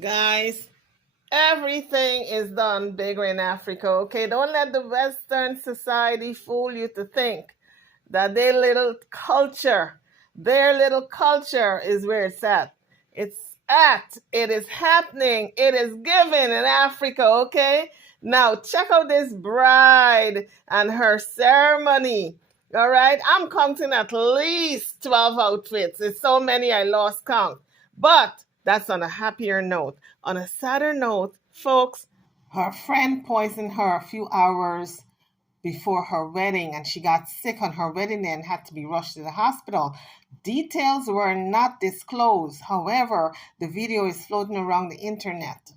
Guys, everything is done bigger in Africa, okay? Don't let the Western society fool you to think that their little culture is where it's at. It is happening, it is given in Africa, okay? Now, check out this bride and her ceremony. All right, I'm counting at least 12 outfits. It's so many I lost count. But that's on a happier note. On a sadder note, folks, her friend poisoned her a few hours before her wedding and she got sick on her wedding day and had to be rushed to the hospital. Details were not disclosed. However, the video is floating around the internet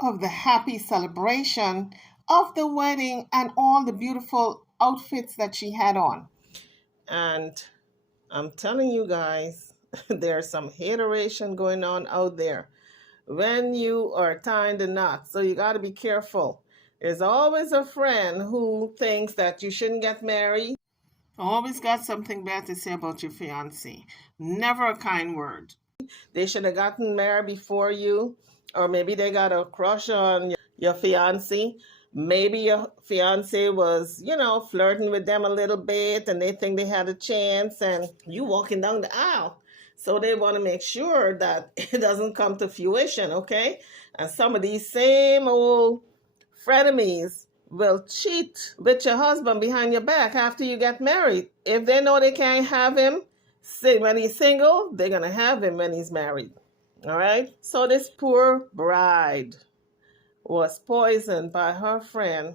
of the happy celebration of the wedding and all the beautiful outfits that she had on. And I'm telling you guys, there's some hateration going on out there when you are tying the knot. So you got to be careful. There's always a friend who thinks that you shouldn't get married. Always got something bad to say about your fiance. Never a kind word. They should have gotten married before you, or maybe they got a crush on your fiance. Maybe your fiance was, flirting with them a little bit and they think they had a chance and you walking down the aisle. So they want to make sure that it doesn't come to fruition, okay? And some of these same old frenemies will cheat with your husband behind your back after you get married. If they know they can't have him when he's single, they're going to have him when he's married. All right? So this poor bride was poisoned by her friend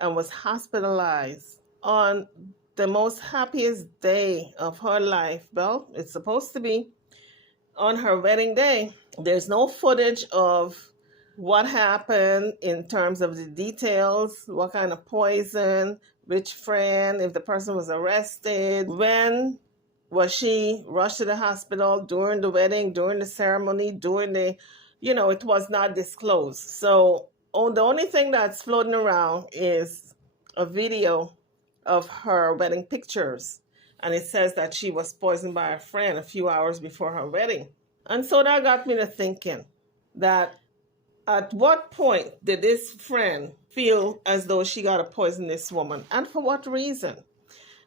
and was hospitalized on the most happiest day of her life. Well, it's supposed to be on her wedding day. There's no footage of what happened in terms of the details, what kind of poison, which friend, if the person was arrested, when was she rushed to the hospital, during the wedding, during the ceremony, during the, it was not disclosed. So the only thing that's floating around is a video of her wedding pictures. And it says that she was poisoned by a friend a few hours before her wedding. And so that got me to thinking that at what point did this friend feel as though she got to poison this woman? And for what reason?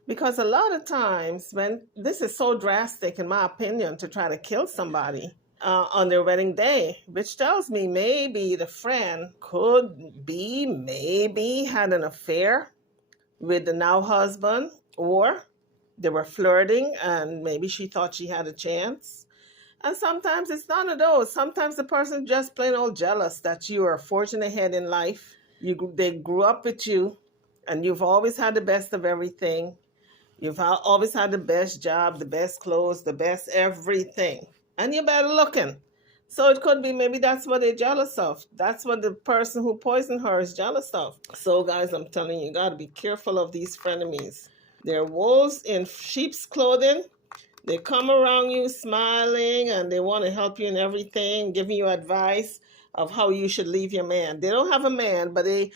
Because a lot of times when this is so drastic, in my opinion, to try to kill somebody on their wedding day, which tells me maybe the friend maybe had an affair with the now husband, or they were flirting and maybe she thought she had a chance. And sometimes it's none of those. Sometimes the person just plain old jealous that you are forging ahead in life. They grew up with you and you've always had the best of everything. You've always had the best job, the best clothes, the best everything. And you're better looking. So it could be maybe that's what they're jealous of. That's what the person who poisoned her is jealous of. So guys, I'm telling you, you got to be careful of these frenemies. They're wolves in sheep's clothing. They come around you smiling and they want to help you in everything, giving you advice of how you should leave your man. They don't have a man, but they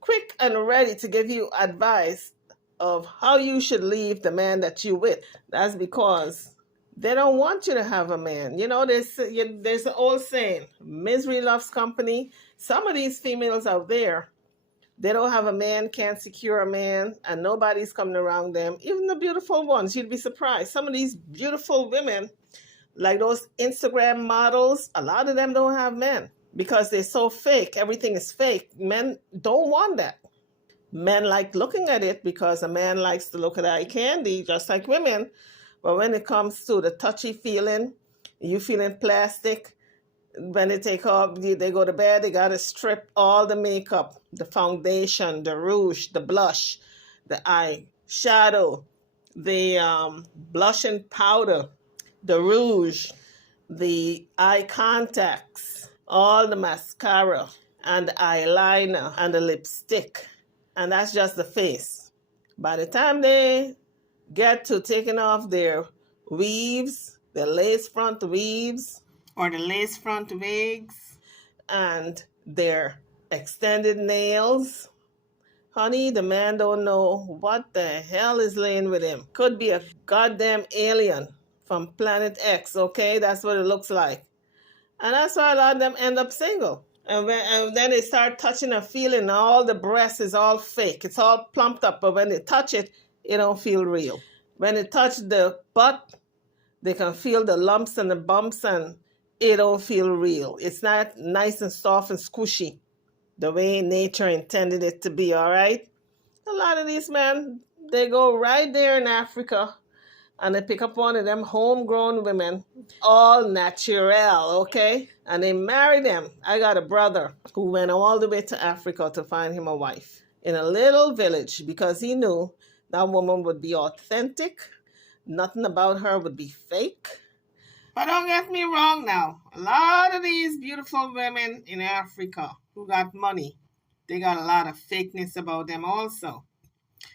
quick and ready to give you advice of how you should leave the man that you with. That's because they don't want you to have a man. There's an old saying, misery loves company. Some of these females out there, they don't have a man, can't secure a man, and nobody's coming around them. Even the beautiful ones, you'd be surprised. Some of these beautiful women, like those Instagram models, a lot of them don't have men because they're so fake. Everything is fake. Men don't want that. Men like looking at it because a man likes to look at eye candy, just like women. But when it comes to the touchy feeling, you feeling plastic, when they take off, they go to bed, they got to strip all the makeup, the foundation, the rouge, the blush, the eye shadow, the blushing powder, the rouge, the eye contacts, all the mascara and the eyeliner and the lipstick. And that's just the face. By the time they get to taking off their weaves, their lace front weaves, or the lace front wigs, and their extended nails, honey, the man don't know what the hell is laying with him. Could be a goddamn alien from Planet X, okay? That's what it looks like. And that's why a lot of them end up single. And then they start touching and feeling all the breast is all fake. It's all plumped up. But when they touch it, it don't feel real. When they touch the butt, they can feel the lumps and the bumps and it don't feel real. It's not nice and soft and squishy the way nature intended it to be, all right? A lot of these men, they go right there in Africa and they pick up one of them homegrown women, all natural, okay? And they marry them. I got a brother who went all the way to Africa to find him a wife in a little village because he knew that woman would be authentic, nothing about her would be fake. But don't get me wrong now. A lot of these beautiful women in Africa who got money, they got a lot of fakeness about them also.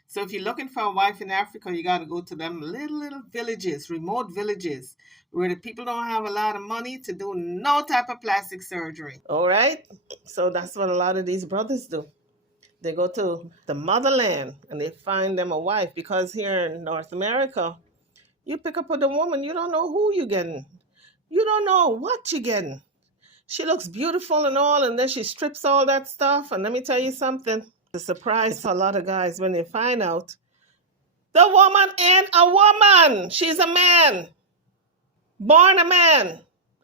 So if you're looking for a wife in Africa, you got to go to them little villages, remote villages, where the people don't have a lot of money to do no type of plastic surgery. All right? So that's what a lot of these brothers do. They go to the motherland and they find them a wife because here in North America, you pick up with a woman, you don't know who you're getting. You don't know what you're getting. She looks beautiful and all, and then she strips all that stuff. And let me tell you something. The surprise for a lot of guys when they find out the woman ain't a woman. She's a man. Born a man.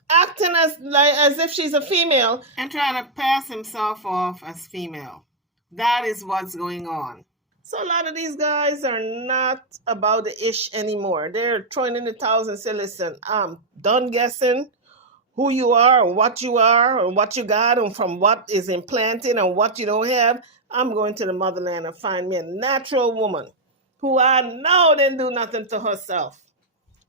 Acting as if she's a female and trying to pass himself off as female. That is what's going on. So a lot of these guys are not about the ish anymore. They're throwing in the towels and say, listen, I'm done guessing who you are and what you are and what you got and from what is implanted and what you don't have. I'm going to the motherland and find me a natural woman who I know didn't do nothing to herself.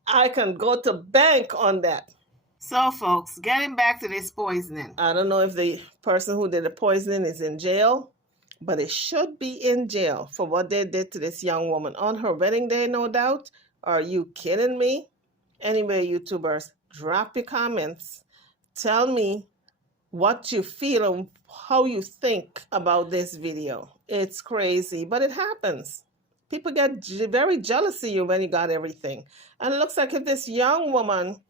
I can go to bank on that. So, folks, getting back to this poisoning. I don't know if the person who did the poisoning is in jail, but it should be in jail for what they did to this young woman on her wedding day, no doubt. Are you kidding me? Anyway, YouTubers, drop your comments. Tell me what you feel and how you think about this video. It's crazy, but it happens. People get very jealous of you when you got everything. And it looks like if this young woman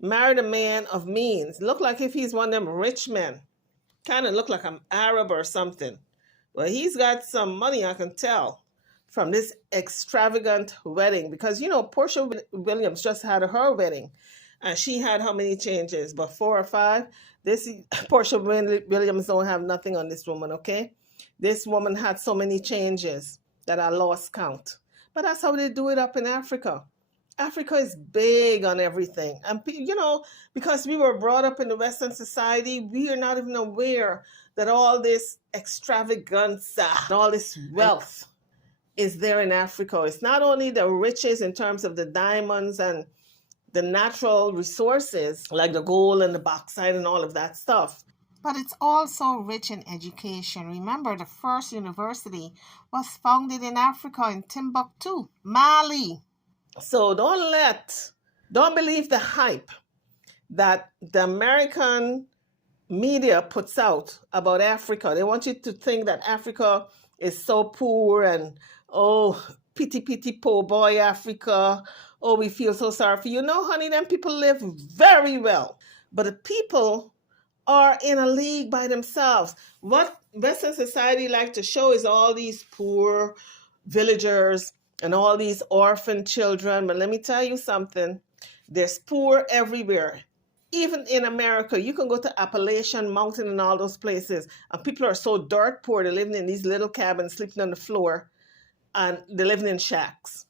married a man of means, look like if he's one of them rich men, kind of look like an Arab or something. Well, he's got some money, I can tell, from this extravagant wedding. Because, you know, Portia Williams just had her wedding. And she had how many changes? But 4 or 5? This Portia Williams don't have nothing on this woman, okay? This woman had so many changes that I lost count. But that's how they do it up in Africa. Africa is big on everything. And, you know, because we were brought up in the Western society, we are not even aware that all this extravaganza, all this wealth is there in Africa. It's not only the riches in terms of the diamonds and the natural resources like the gold and the bauxite and all of that stuff, but it's also rich in education. Remember, the first university was founded in Africa in Timbuktu, Mali. So don't believe the hype that the American media puts out about Africa. They want you to think that Africa is so poor and, oh, pity, poor boy Africa. Oh, we feel so sorry for you. No, honey, them people live very well. But the people are in a league by themselves. What Western society like to show is all these poor villagers and all these orphan children. But let me tell you something. There's poor everywhere. Even in America, you can go to Appalachian Mountain and all those places, and people are so dirt poor. They're living in these little cabins, sleeping on the floor, and they're living in shacks.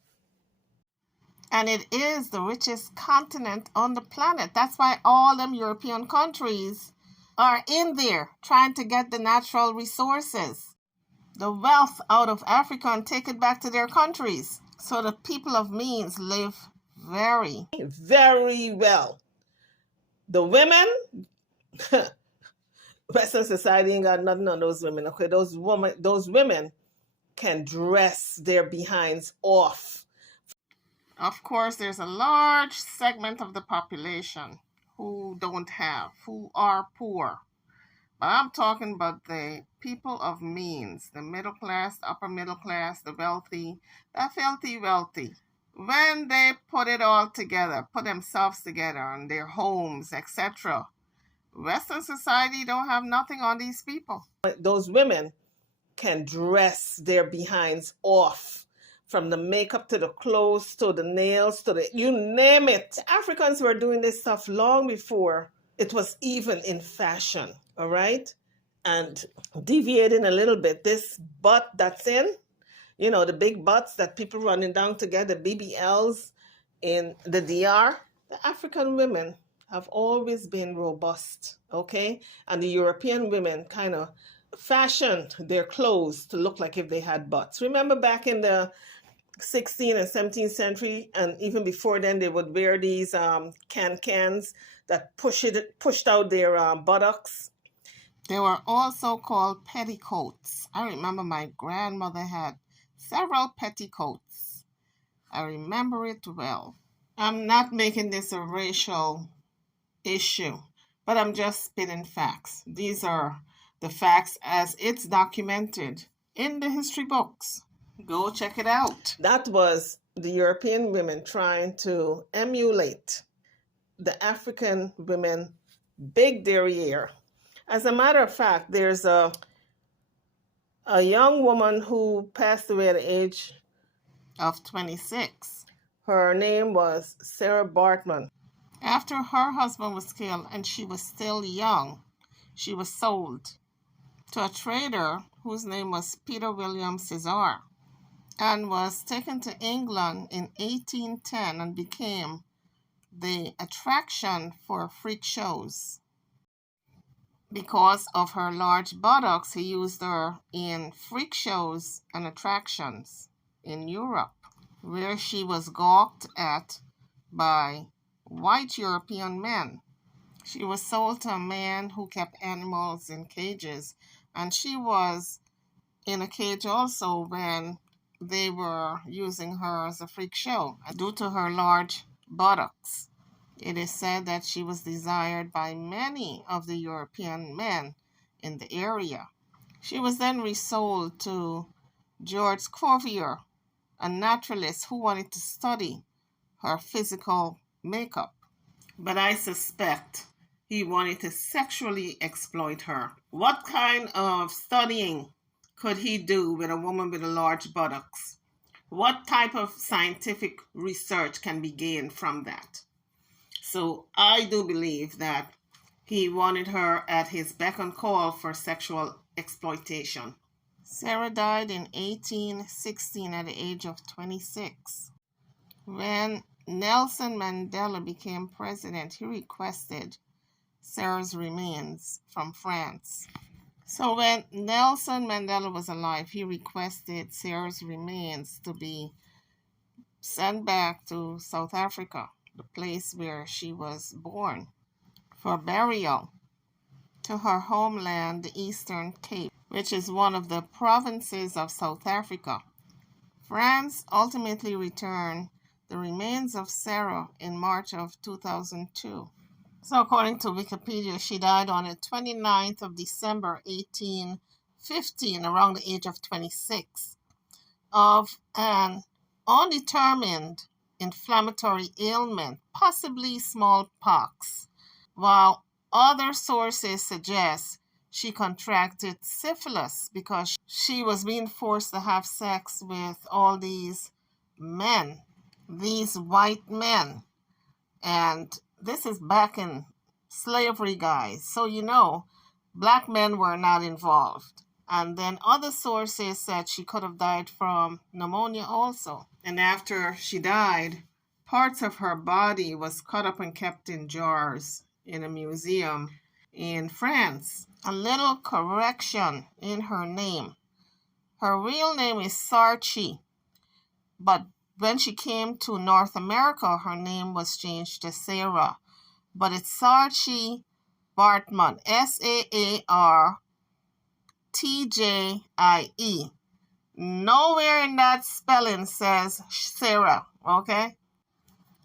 And it is the richest continent on the planet. That's why all them European countries are in there trying to get the natural resources, the wealth out of Africa and take it back to their countries. So the people of means live very, very well. The women, Western society ain't got nothing on those women. Okay, those women can dress their behinds off. Of course, there's a large segment of the population who are poor. But I'm talking about the people of means, the middle class, the upper middle class, the wealthy, the filthy wealthy. When they put it all together, put themselves together and their homes, etc., Western society don't have nothing on these people. Those women can dress their behinds off, from the makeup to the clothes to the nails to the, you name it. The Africans were doing this stuff long before it was even in fashion, all right? And deviating a little bit, this butt that's in, you know, the big butts that people running down to get the BBLs in the DR, the African women have always been robust, okay? And the European women kind of fashioned their clothes to look like if they had butts. Remember back in the 16th and 17th century, and even before then, they would wear these can-cans that pushed out their buttocks. They were also called petticoats. I remember my grandmother had several petticoats. I remember it well. I'm not making this a racial issue, but I'm just spitting facts. These are the facts as it's documented in the history books. Go check it out. That was the European women trying to emulate the African women big derriere. As a matter of fact, there's a young woman who passed away at the age of 26. Her name was Sarah Bartman. After her husband was killed and she was still young, she was sold to a trader whose name was Peter William Cesar, and was taken to England in 1810 and became the attraction for freak shows. Because of her large buttocks, he used her in freak shows and attractions in Europe, where she was gawked at by white European men. She was sold to a man who kept animals in cages, and she was in a cage also when they were using her as a freak show due to her large buttocks. It is said that she was desired by many of the European men in the area. She was then resold to George Cuvier, a naturalist who wanted to study her physical makeup. But I suspect he wanted to sexually exploit her. What kind of studying could he do with a woman with a large buttocks? What type of scientific research can be gained from that? So I do believe that he wanted her at his beck and call for sexual exploitation. Sarah died in 1816 at the age of 26. When Nelson Mandela became president, he requested Sarah's remains from France. So when Nelson Mandela was alive, he requested Sarah's remains to be sent back to South Africa, the place where she was born, for burial to her homeland, the Eastern Cape, which is one of the provinces of South Africa. France ultimately returned the remains of Sarah in March of 2002. So according to Wikipedia, she died on the 29th of December 1815, around the age of 26, of an undetermined inflammatory ailment, possibly smallpox, while other sources suggest she contracted syphilis because she was being forced to have sex with all these men, these white men. And this is back in slavery, guys. So, you know, black men were not involved. And then other sources said she could have died from pneumonia also. And after she died, parts of her body was cut up and kept in jars in a museum in France. A little correction in her name. Her real name is Saartjie, but when she came to North America, her name was changed to Sarah. But it's Saartjie Baartman, Saartjie. Nowhere in that spelling says Sarah, okay?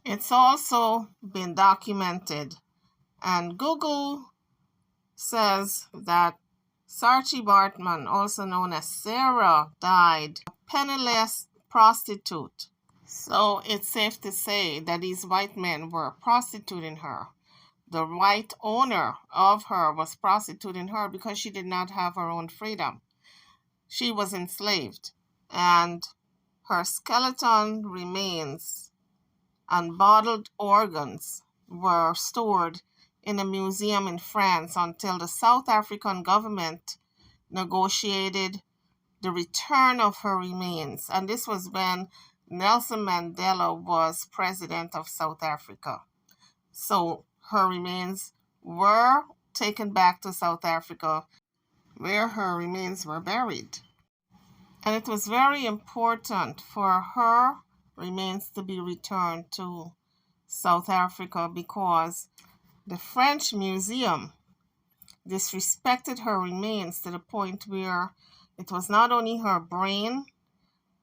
It's also been documented. And Google says that Saartjie Baartman, also known as Sarah, died a penniless prostitute. So it's safe to say that these white men were prostituting her. the white owner of her was prostituting her because she did not have her own freedom. She was enslaved, and her skeleton remains and bottled organs were stored in a museum in France until the South African government negotiated the return of her remains. And this was when Nelson Mandela was president of South Africa. So her remains were taken back to South Africa, where her remains were buried. And it was very important for her remains to be returned to South Africa because the French Museum disrespected her remains to the point where it was not only her brain,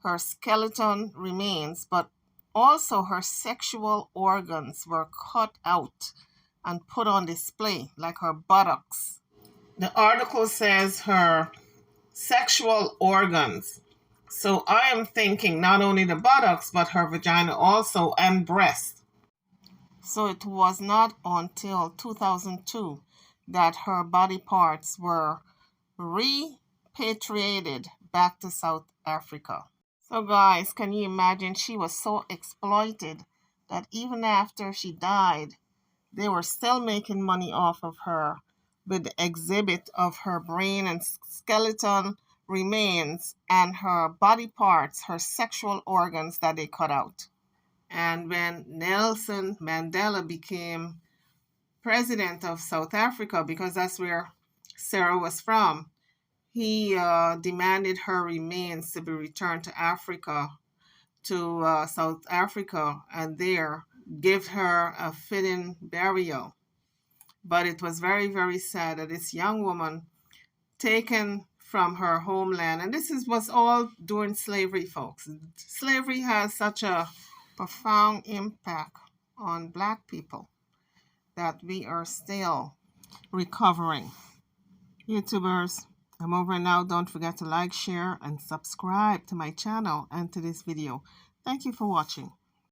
her skeleton remains, but also her sexual organs were cut out and put on display, like her buttocks. The article says her sexual organs. So I am thinking not only the buttocks, but her vagina also, and breast. So it was not until 2002 that her body parts were repatriated back to South Africa. So guys, can you imagine? She was so exploited that even after she died, they were still making money off of her with the exhibit of her brain and skeleton remains and her body parts, her sexual organs that they cut out. And when Nelson Mandela became president of South Africa, because that's where Sarah was from, he demanded her remains to be returned to Africa, to South Africa, and there give her a fitting burial. But it was very, very sad that this young woman taken from her homeland, and this was all during slavery, folks. Slavery has such a profound impact on Black people that we are still recovering. YouTubers, I'm over now. Don't forget to like, share, and subscribe to my channel and to this video. Thank you for watching.